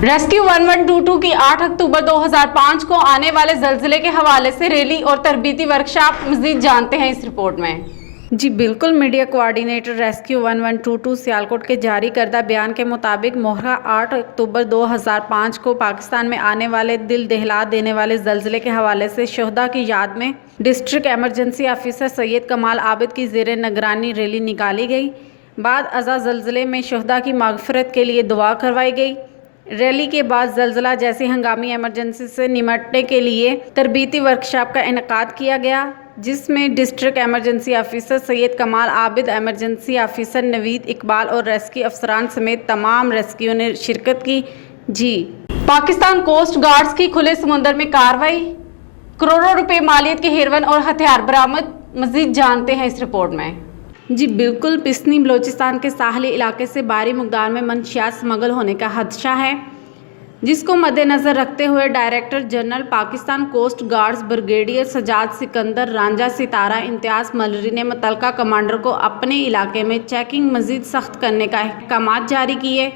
Rescue 1122 की 8 अक्टूबर 2005 को आने वाले ज़लज़ले के हवाले से रैली और तरबीती वर्कशॉप मज़ीद जानते हैं इस रिपोर्ट में। जी बिल्कुल, मीडिया कोऑर्डिनेटर रेस्क्यू 1122 सियालकोट के जारी करदा बयान के मुताबिक मोहरा 8 अक्टूबर 2005 को पाकिस्तान में आने वाले दिल दहला देने वाले ज़लज़ले के हवाले से शहदा की याद में डिस्ट्रिक्ट एमरजेंसी ऑफिसर सैयद कमाल आबिद की ज़ेर निगरानी रैली निकाली गई। बाद अज़ा ज़लज़ले में शहदा की मग़फ़िरत के लिए दुआ करवाई गई। रैली के बाद ज़लज़ला जैसी हंगामी इमरजेंसी से निपटने के लिए तरबीती वर्कशॉप का इनेकाद किया गया, जिसमें डिस्ट्रिक्ट एमरजेंसी ऑफिसर सैयद कमाल आबिद, एमरजेंसी ऑफिसर नवीद इकबाल और रेस्क्यू अफसरान समेत तमाम रेस्क्यू ने शिरकत की। जी पाकिस्तान कोस्ट गार्ड्स की खुले समुंदर में कार्रवाई, करोड़ों रुपए मालियत के हेरोइन और हथियार बरामद। मज़ीद जानते हैं इस रिपोर्ट में। जी बिल्कुल, पिस्नी बलोचिस्तान के साहली इलाके से भारी मकदार में मंशियात स्मगल होने का खदशा है, जिसको मद्देनज़र रखते हुए director general Pakistan coast guards brigadier Sajjad Sikandar, Ranjha Sitara Imtiaz military ने मुतलका कमांडर को अपने इलाके में चेकिंग मज़ीद सख्त करने का अहकाम जारी किए।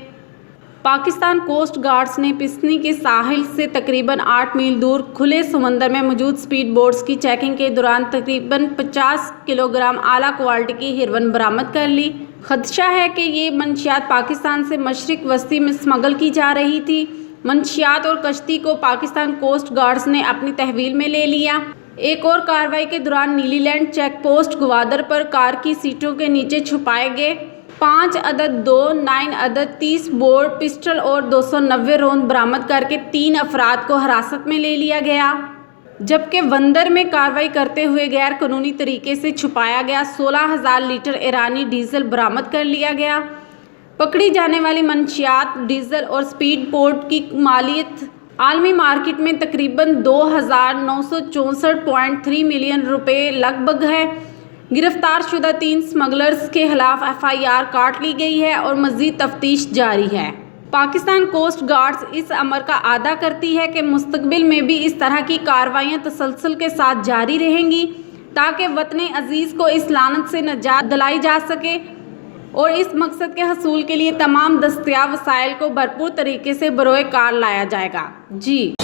पाकिस्तान कोस्ट गार्ड्स ने पिस्नी के साहिल से तकरीबन 8 मील दूर खुले समंदर में मौजूद स्पीड बोट्स की चेकिंग के दौरान तकरीबन 50 किलोग्राम आला क्वालिटी की हेरोइन बरामद कर ली। खदशा है कि ये मंशियात पाकिस्तान से मशरिक वस्ती में स्मगल की जा रही थी। मंशियात और कश्ती को पाकिस्तान कोस्ट गार्ड्स ने अपनी तहवील में ले लिया। एक और कार्रवाई के दौरान नीलीलैंड चेक पोस्ट ग्वादर पर कार की सीटों के नीचे छुपाए गए 5 अदद 9 अदद 30 बोर पिस्टल और 290 रौंद बरामद करके 3 अफराद को हिरासत में ले लिया गया, जबकि वंदर में कार्रवाई करते हुए गैर कानूनी तरीके से छुपाया गया 16,000 लीटर ईरानी डीजल बरामद कर लिया गया। पकड़ी जाने वाली मंशियात डीजल और स्पीड बोट की मालियत आलमी मार्केट में तकरीबन 2,964.3 मिलियन रुपए लगभग है। गिरफ्तार शुदा 3 स्मगलर्स के खिलाफ FIR काट ली गई है और मज़ीद तफ्तीश जारी है। पाकिस्तान कोस्ट गार्ड्स इस अमर का आदा करती है कि मुस्तकबिल में भी इस तरह की कार्रवाइयाँ तसलसल के साथ जारी रहेंगी, ताकि वतन अजीज़ को इस लानत से निजात दिलाई जा सके और इस मकसद के हसूल के लिए तमाम दस्तयाब वसाइल को भरपूर तरीके से बरोए कार लाया जाएगा। जी